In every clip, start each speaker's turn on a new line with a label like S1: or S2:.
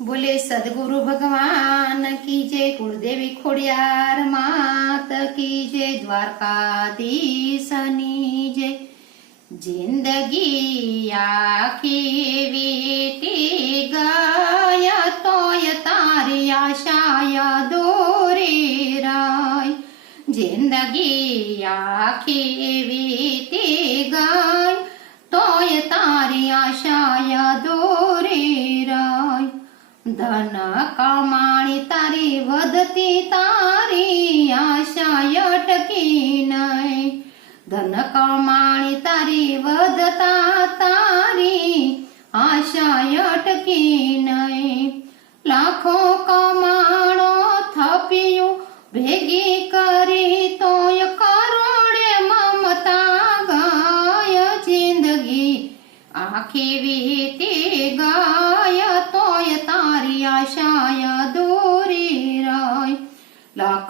S1: બોલે સદગુરુ ભગવાન કી જય કુળદેવી ખોડિયાર માત કી જય દ્વારકાધીશની જય. જિંદગી આખી વીતી ગયા તોય તારી આશાય દોરી રાય જિંદગી આખી વીતી ગઈ, તોય તારી આશાય દોરી ધન કમાણી તારી વધતી તારી આશા અટકી નહીં ધન કમાણી તારી વધતા તારી આશા અટકી નહીં લાખો કમાણો થપિયું, ભેગી કરી તોય કરોડે મમતા ગાય જિંદગી. આખી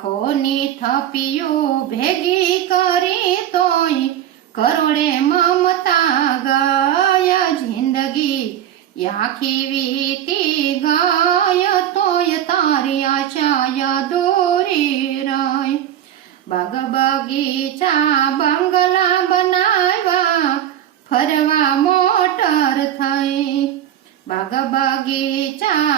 S1: લાખોની થપિયો ભેગી કરી તોય કરોડે મમતા ગયા જિંદગી. આખી વીતી ગાય તોય તારી આશાય દોરી રાય બાગ બગીચા બંગલા બનાવ્યા, ફરવા મોટર થઈ. બાગ બગીચા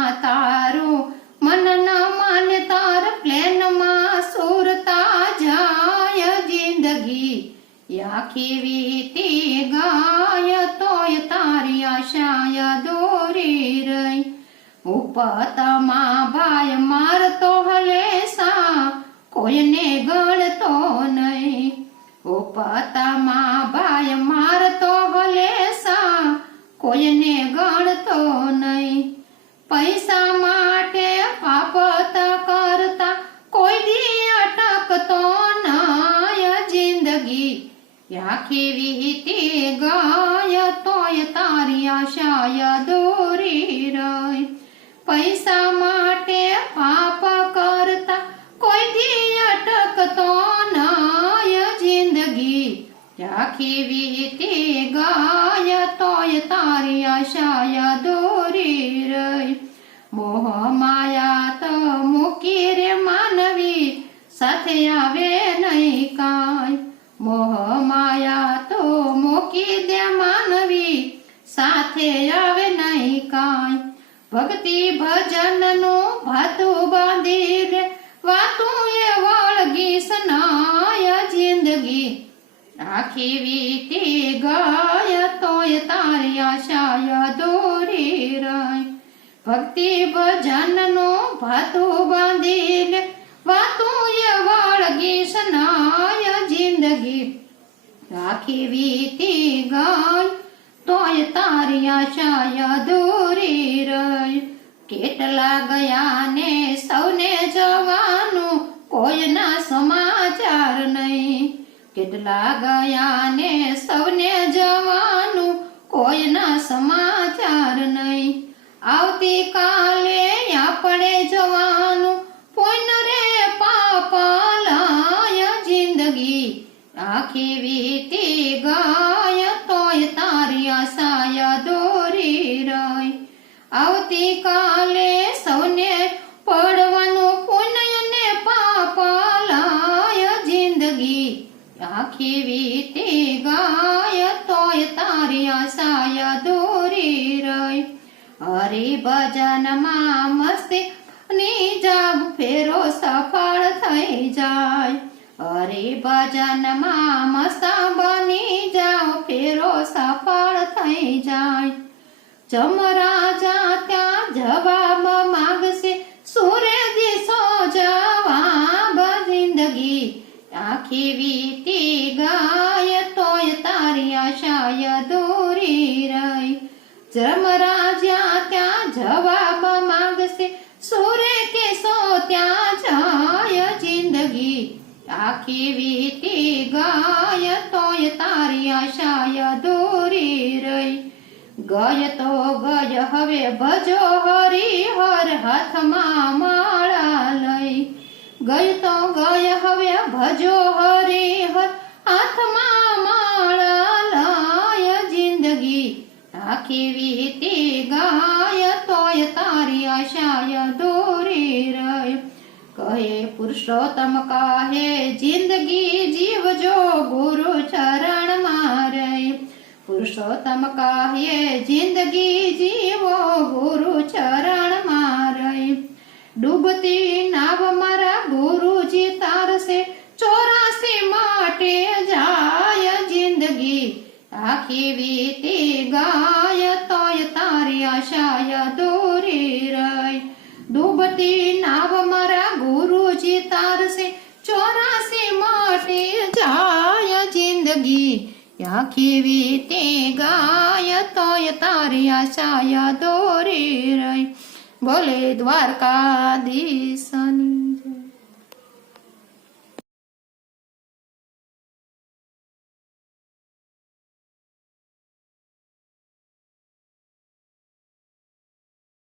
S1: મોટરમાં તારું મન તાર પ્લેનમાં સુરતા જાય જિંદગી. આખી વીતી ગાય તોય તારી આશાય દોરી રહી. ઉપતમાં ભાઈ મારતો પૈસા માટે પાપત કરતા કોઈ દી અટકતો નાય જિંદગી. આખી વીતી ગાય તોય તારી આશાય દોરી રહી. પૈસા માટે પાપ કરતા કોઈ દી અટકતો નાય જિંદગી. આખી વીતી ગાય તોય તારી આશાય દોરી રહી. મોહ માયા તો મૂકી રે માનવી, સાથે આવે નહીં કાંઈ. મોહ માયા તો મૂકી દે માનવી, સાથે આવે નહીં કાંઈ. ભક્તિ ભજનનું ભાતું બાંધી રે વાતું એ વળગી સનાય જિંદગી. આખી ભક્તિ ભજનનો ભાતું બાંધી લે વાતું એ વળગી સનાય જિંદગી. રાખી વીતી ગાય, તોય તારી આશાય દોરી રહી કેટલા ગયા ને સૌને જવાનું, કોઈના સમાચાર નહીં. કેટલા ગયા ને આખી વીતી ગાય તોય તારી આશાય દોરી રહી. આવતીકાલે સૌને પડવાનું પુણ્ય ને પાપાલાય જિંદગી. આખી વીતી ગાય તોય તારી આશાય દોરી રહી. હરિ ભજનમાં મસ્તી ની જાગ ફેરો સફળ થઈ જાય. હરિ ભજનમાં મસ્ત બની જાઓ, ફેરો સફળ થઈ જાય. જમરાજા ત્યાં જવાબ માગશે સુરે દિશો જવાબ જિંદગી આખી વીતી ગાય તોય તારી આશાય દૂરી રહી. જમરાજા ત્યાં જવાબ આખી વીતી ગાય તોય તારી આશાય દોરી રહી. ગય તો ગય, હવે ભજો હરી હર હાથમાં માળા લઈ. ગય તો ગય, હવે ભજો હરી હર હાથમાં માળા લાય. જિંદગી આખી વીતી ગાય તોય તારી આશાય દોરી રહી. કહે પુરુષોત્તમ કહે, જિંદગી જીવજો ગુરુ ચરણ મારે પુરુષોત્તમ કહે, જિંદગી જીવો ગુરુ ચરણ મારે ડૂબતી નાવ મારા ગુરુજી તારશે, ચોરાસી માટે જાય જિંદગી. આખી વીતી ગાય તોય તારી આશાય દોરી જિંદગી આખી વીતી ગાય તોય તારી આશાયા દોરી રહી ભોલે દ્વારકાધીશ